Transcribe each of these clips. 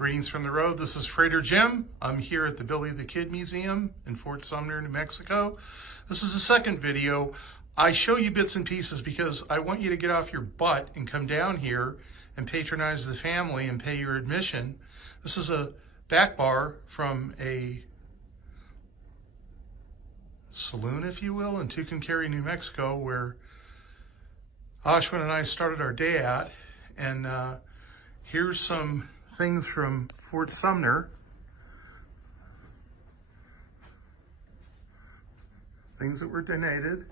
Greetings from the road. This is Freighter Jim. I'm here at the Billy the Kid Museum in Fort Sumner, New Mexico. This is the second video. I show you bits and pieces because I want you to get off your butt and come down here and patronize the family and pay your admission. This is a back bar from a saloon, if you will, in Tucumcari, New Mexico, where Ashwin and I started our day at. And here's some things from Fort Sumner. Things that were donated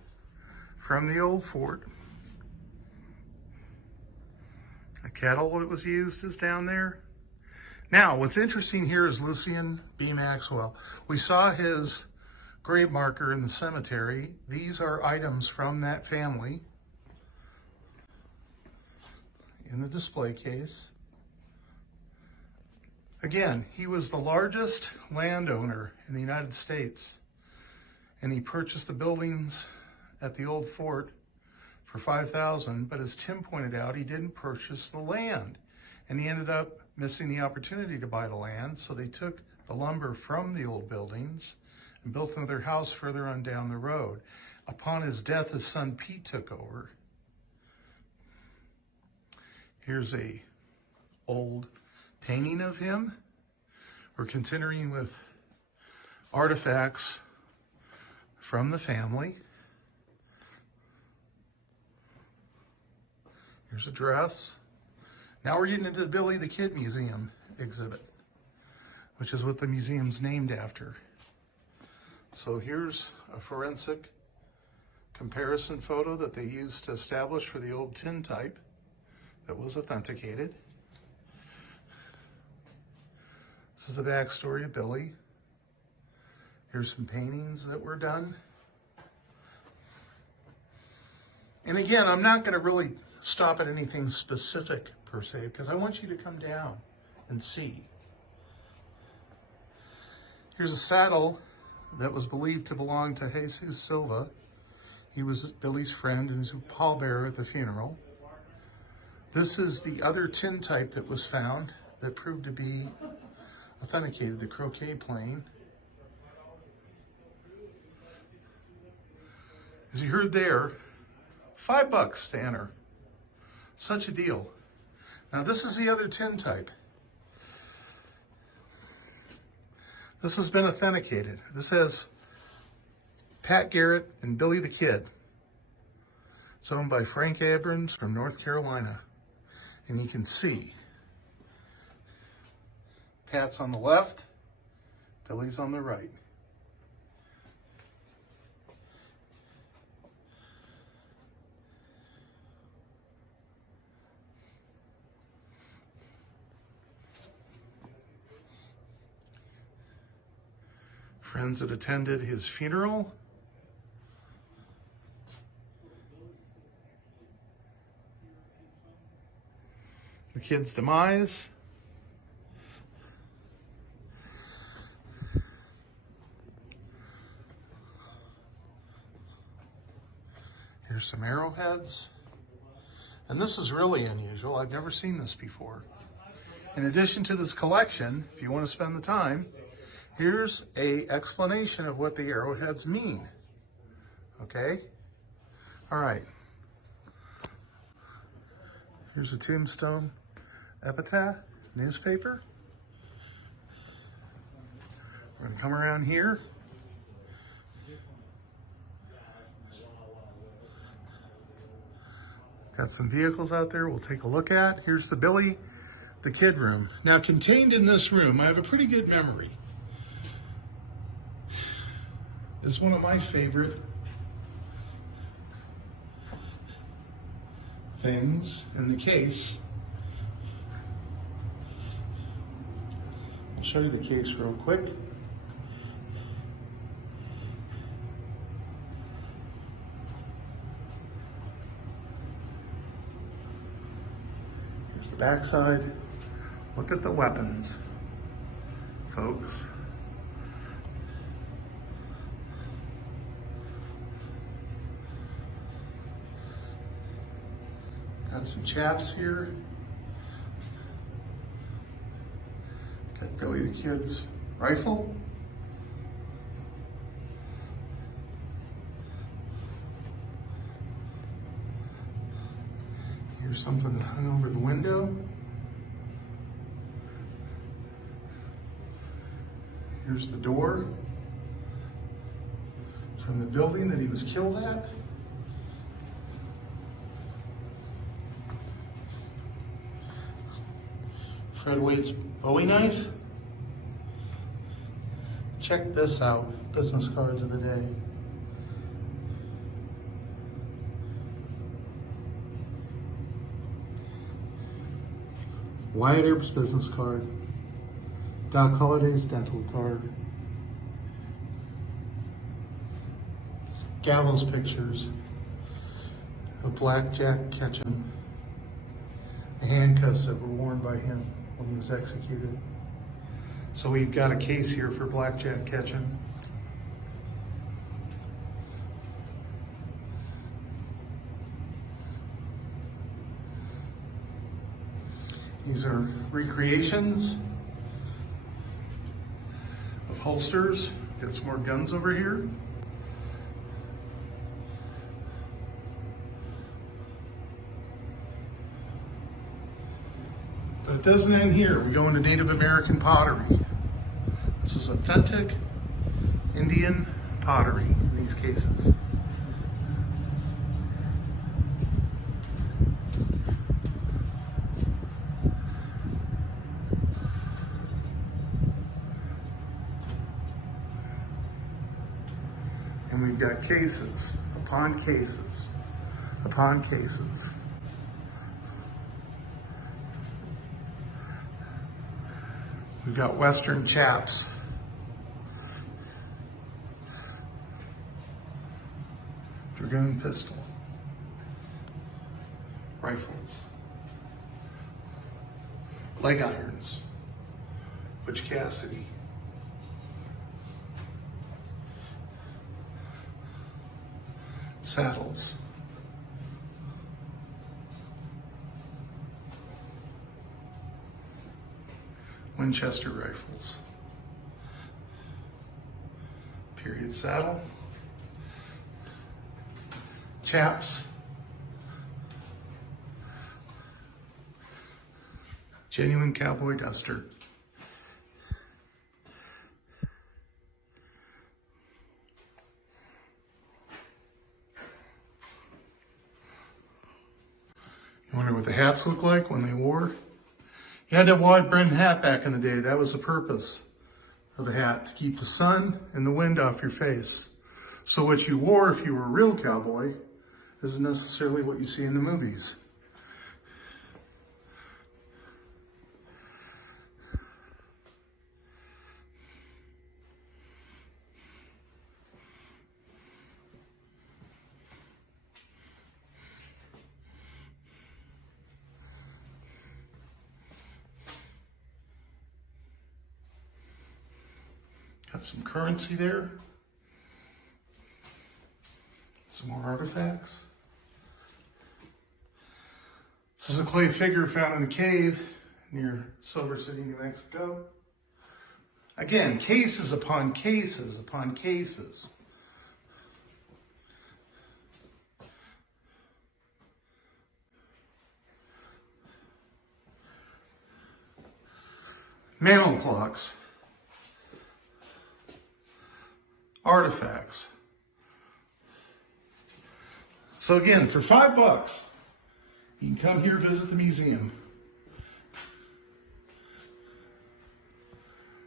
from the old fort. A kettle that was used is down there. Now, what's interesting here is Lucien B. Maxwell. We saw his grave marker in the cemetery. These are items from that family in the display case. Again, he was the largest landowner in the United States, and he purchased the buildings at the old fort for $5,000, but as Tim pointed out, he didn't purchase the land, and he ended up missing the opportunity to buy the land, so they took the lumber from the old buildings and built another house further on down the road. Upon his death, his son Pete took over. Here's a old painting of him. We're continuing with artifacts from the family. Here's a dress. Now we're getting into the Billy the Kid Museum exhibit, which is what the museum's named after. So here's a forensic comparison photo that they used to establish for the old tintype that was authenticated. This is the backstory of Billy. Here's some paintings that were done. And again, I'm not going to really stop at anything specific per se, because I want you to come down and see. Here's a saddle that was believed to belong to Jesus Silva. He was Billy's friend and was a pallbearer at the funeral. This is the other tintype that was found that proved to be authenticated, the croquet plane. As you heard there, $5 to enter. Such a deal. Now this is the other tintype. This has been authenticated. This has Pat Garrett and Billy the Kid. It's owned by Frank Abrams from North Carolina. And you can see Pat's on the left, Billy's on the right. Friends that attended his funeral. The kid's demise. Here's some arrowheads. And this is really unusual. I've never seen this before. In addition to this collection, if you want to spend the time, here's an explanation of what the arrowheads mean. Okay? All right. Here's a tombstone epitaph newspaper. We're going to come around here. Got some vehicles out there we'll take a look at. Here's the Billy the Kid room. Now, contained in this room, I have a pretty good memory. It's one of my favorite things in the case. I'll show you the case real quick. Here's the backside. Look at the weapons, folks. Got some chaps here. Got Billy the Kid's rifle. Here's something that hung over the window. Here's the door from the building that he was killed at. Fred Waite's Bowie knife. Check this out, business cards of the day. Wyatt Earp's business card. Doc Holliday's dental card. Gallows pictures of Blackjack Ketchum. The handcuffs that were worn by him when he was executed. So we've got a case here for Blackjack Ketchum. These are recreations of holsters. Got some more guns over here. But it doesn't end here. We go into Native American pottery. This is authentic Indian pottery in these cases. And we've got cases upon cases upon cases. We've got Western chaps. Dragoon pistol. Rifles. Leg irons. Butch Cassidy. Saddles. Winchester rifles. Period saddle. Chaps. Genuine cowboy duster. You wonder what the hats look like when they wore? You had that wide brimmed hat back in the day. That was the purpose of a hat, to keep the sun and the wind off your face. So what you wore if you were a real cowboy isn't necessarily what you see in the movies. Got some currency there. Some more artifacts. This is a clay figure found in the cave near Silver City, New Mexico. Again, cases upon cases upon cases. Mantle clocks. Artifacts. So again, for $5, you can come here, visit the museum.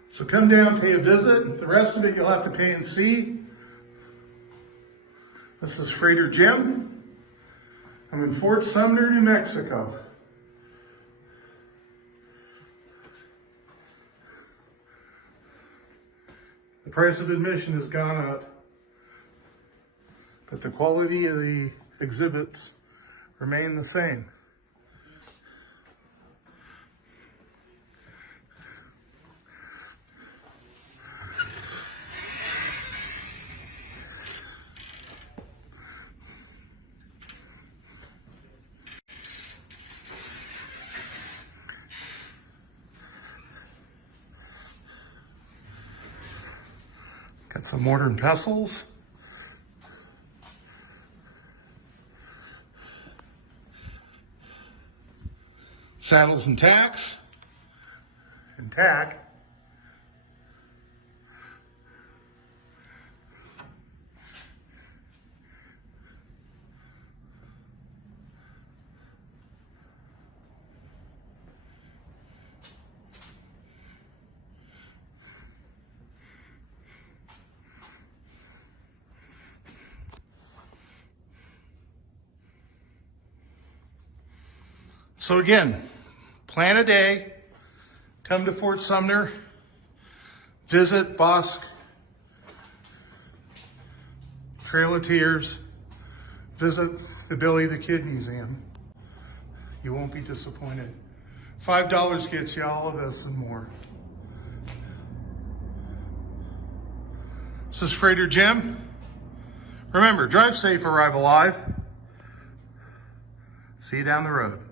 So come down, pay a visit. The rest of it you'll have to pay and see. This is Freighter Jim. I'm in Fort Sumner, New Mexico. The price of admission has gone up, but the quality of the exhibits remain the same. Got some mortar and pestles. Saddles and tacks. And tack. So again, plan a day, come to Fort Sumner, visit Bosque, Trail of Tears, visit the Billy the Kid Museum. You won't be disappointed. $5 gets you all of this and more. This is Freighter Jim. Remember, drive safe, arrive alive. See you down the road.